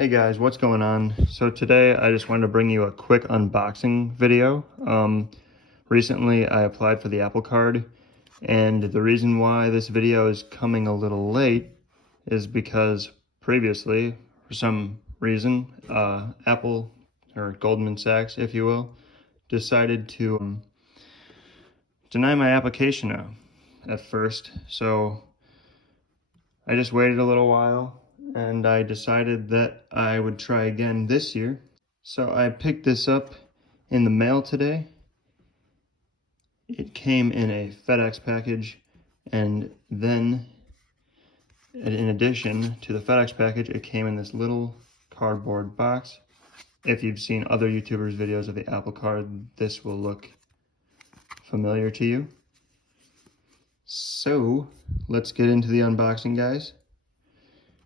Hey guys, what's going on? So today I just wanted to bring you a quick unboxing video. Recently I applied for the Apple Card, and the reason why this video is coming a little late is because previously, for some reason, Apple, or Goldman Sachs if you will, decided to deny my application at first. So I just waited a little while and I decided that I would try again this year. So I picked this up in the mail today. It came in a FedEx package, and then in addition to the FedEx package, it came in this little cardboard box. If you've seen other YouTubers' videos of the Apple Card, this will look familiar to you. So let's get into the unboxing, guys.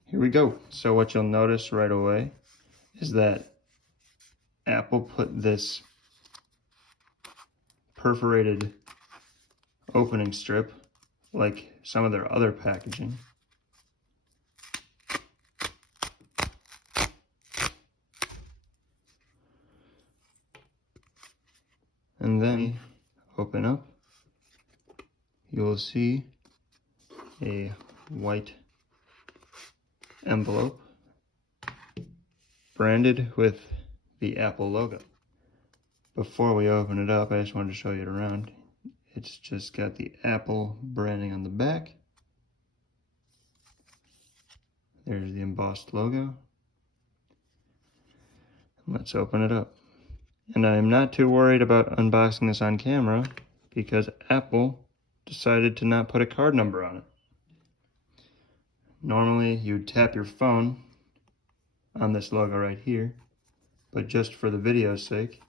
Here we go. So what you'll notice right away is that Apple put this perforated opening strip like some of their other packaging. And then open up, you will see a white envelope branded with the Apple logo. Before we open it up, I just wanted to show you it around. It's just got the Apple branding on the back. There's the embossed logo. Let's open it up. And I'm not too worried about unboxing this on camera because Apple decided to not put a card number on it. Normally you'd tap your phone on this logo right here, but just for the video's sake,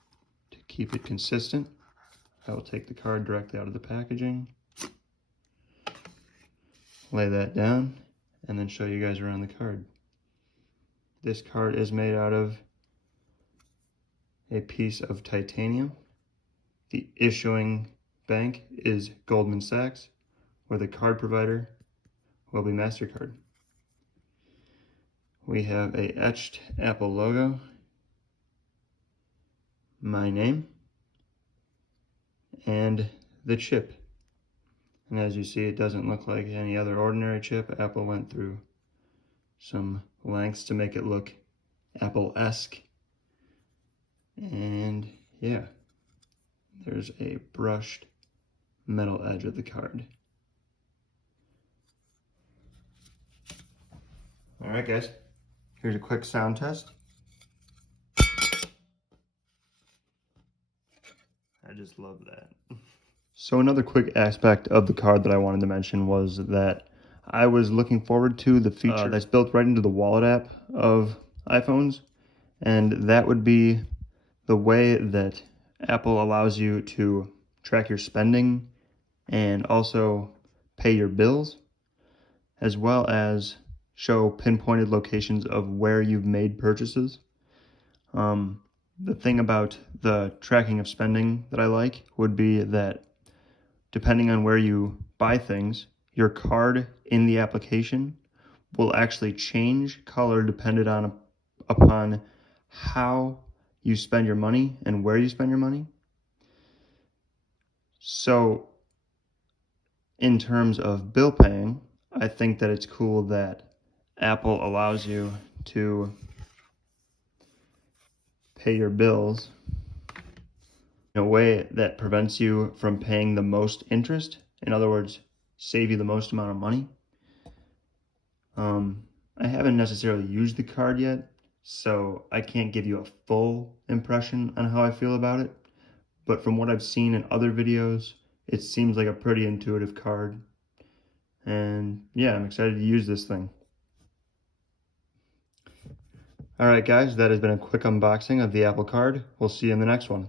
to keep it consistent, I will take the card directly out of the packaging, lay that down, and then show you guys around the card. This card is made out of a piece of titanium. The issuing bank is Goldman Sachs, where the card provider will be MasterCard. We have a etched Apple logo, my name, and the chip. And as you see, it doesn't look like any other ordinary chip. Apple went through some lengths to make it look Apple-esque. And yeah, there's a brushed metal edge of the card. All right, guys, here's a quick sound test. I just love that. So another quick aspect of the card that I wanted to mention was that I was looking forward to the feature that's built right into the Wallet app of iPhones, and that would be the way that Apple allows you to track your spending and also pay your bills, as well as show pinpointed locations of where you've made purchases. The thing about the tracking of spending that I like would be that depending on where you buy things, your card in the application will actually change color dependent upon how you spend your money and where you spend your money. So in terms of bill paying, I think that it's cool that Apple allows you to pay your bills in a way that prevents you from paying the most interest. In other words, save you the most amount of money. I haven't necessarily used the card yet, so I can't give you a full impression on how I feel about it. But from what I've seen in other videos, it seems like a pretty intuitive card. And yeah, I'm excited to use this thing. Alright guys, that has been a quick unboxing of the Apple Card. We'll see you in the next one.